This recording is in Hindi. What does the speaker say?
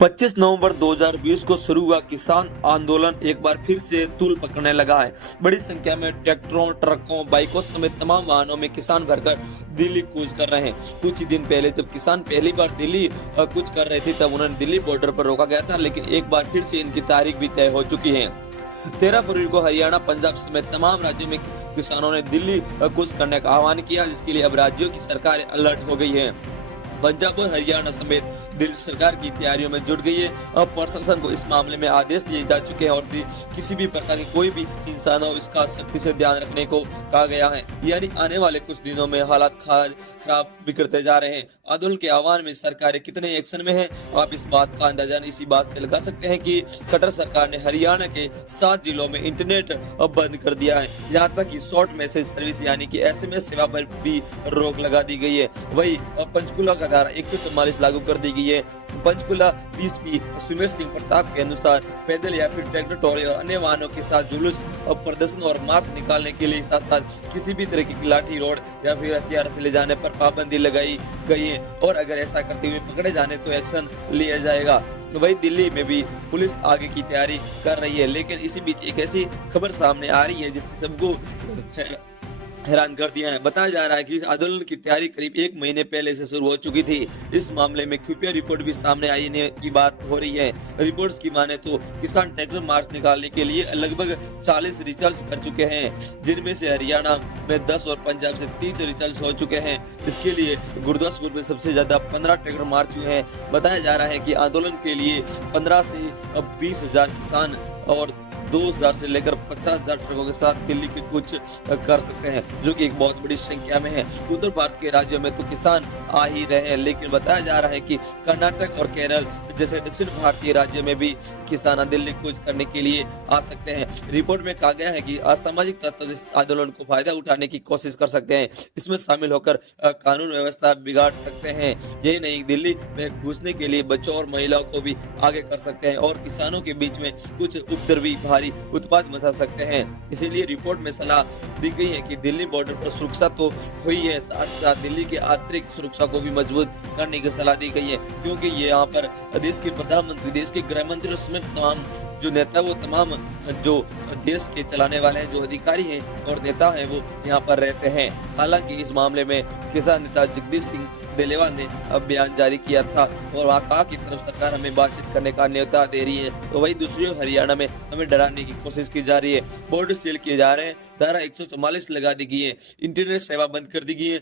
25 नवंबर 2020 को शुरू हुआ किसान आंदोलन एक बार फिर से तूल पकड़ने लगा है। बड़ी संख्या में ट्रैक्टरों, ट्रकों, बाइकों समेत तमाम वाहनों में किसान भरकर दिल्ली कूच कर रहे हैं। कुछ ही दिन पहले जब किसान पहली बार दिल्ली कूच कर रहे थे तब उन्हें दिल्ली बॉर्डर पर रोका गया था, लेकिन एक बार फिर से इनकी तारीख भी तय हो चुकी है। 13 फरवरी को हरियाणा, पंजाब समेत तमाम राज्यों में किसानों ने दिल्ली कूच करने का आह्वान किया, जिसके लिए अब राज्यों की सरकार अलर्ट हो गई है। पंजाब और हरियाणा समेत दिल्ली सरकार की तैयारियों में जुट गई है। अब प्रशासन को इस मामले में आदेश दिए जा चुके हैं और किसी भी प्रकार की कोई भी हिंसा न हो, इसका सख्ती से ध्यान रखने को कहा गया है। यानी आने वाले कुछ दिनों में हालात खराब बिगड़ते जा रहे हैं। आंदोलन के आह्वान में सरकारें कितने एक्शन में है, आप इस बात का अंदाजा इसी बात से लगा सकते हैं कि खट्टर सरकार ने हरियाणा के 7 जिलों में इंटरनेट बंद कर दिया है। यहाँ तक कि शॉर्ट मैसेज सर्विस यानी कि SMS सेवा पर भी रोक लगा दी गई है। वही पंचकुला का धारा 144 लागू कर दी गई है। पंचकुला DSP सुमेर सिंह प्रताप के अनुसार पैदल या फिर ट्रैक्टर, ट्रॉली और अन्य वाहनों के साथ जुलूस और प्रदर्शन और मार्च निकालने के लिए साथ साथ किसी भी तरह की लाठी, रोड या फिर हथियार से ले जाने पर पाबंदी लगाई गई है और अगर ऐसा करते हुए पकड़े जाने तो एक्शन लिया जाएगा। तो वही दिल्ली में भी पुलिस आगे की तैयारी कर रही है, लेकिन इसी बीच एक ऐसी खबर सामने आ रही है जिससे सबको हैरान कर दिया है। बताया जा रहा है कि आंदोलन की तैयारी करीब 1 महीने पहले से शुरू हो चुकी थी। इस मामले में खुफिया रिपोर्ट भी सामने आने की बात हो रही है। रिपोर्ट्स की माने तो किसान ट्रैक्टर मार्च निकालने के लिए लगभग 40 रिचर्च कर चुके हैं, जिनमें से हरियाणा में 10 और पंजाब से 30 रिचर्च हो चुके हैं। इसके लिए गुरदासपुर में सबसे ज्यादा 15 ट्रैक्टर मार्च हुए हैं। बताया जा रहा है कि आंदोलन के लिए 15 से 20,000 किसान और 2,000 से लेकर 50,000 ट्रकों के साथ दिल्ली के कुछ कर सकते हैं, जो कि एक बहुत बड़ी संख्या में है। उत्तर भारत के राज्यों में तो किसान आ ही रहे हैं, लेकिन बताया जा रहा है कि कर्नाटक और केरल जैसे दक्षिण भारतीय राज्यों में भी किसान दिल्ली कूच करने के लिए आ सकते हैं। रिपोर्ट में कहा गया है कि असामाजिक तत्व इस आंदोलन को फायदा उठाने की कोशिश कर सकते हैं, इसमें शामिल होकर कानून व्यवस्था बिगाड़ सकते हैं। यही नहीं, दिल्ली में घुसने के लिए बच्चों और महिलाओं को भी आगे कर सकते हैं और किसानों के बीच में कुछ उपद्रवी भारी उत्पाद मचा सकते हैं। इसीलिए रिपोर्ट में सलाह दी गई है कि दिल्ली बॉर्डर पर सुरक्षा तो हुई है, साथ साथ दिल्ली की आंतरिक सुरक्षा को भी मजबूत करने की सलाह दी गई है, क्योंकि ये यहाँ पर देश के प्रधानमंत्री, देश के गृह मंत्री और समेत तमाम जो नेता, वो तमाम जो देश के चलाने वाले हैं, जो अधिकारी हैं और नेता हैं, वो यहाँ पर रहते हैं। हालांकि इस मामले में किसान नेता जगदीश सिंह डेलेवाल ने अब बयान जारी किया था और वहाँ कहा कि तरफ सरकार हमें बातचीत करने का न्योता दे रही है, तो वही दूसरी ओर हरियाणा में हमें डराने की कोशिश की जा रही है। बॉर्डर सील किए जा रहे हैं, धारा 144 लगा दी गई है, इंटरनेट सेवा बंद कर दी गई है।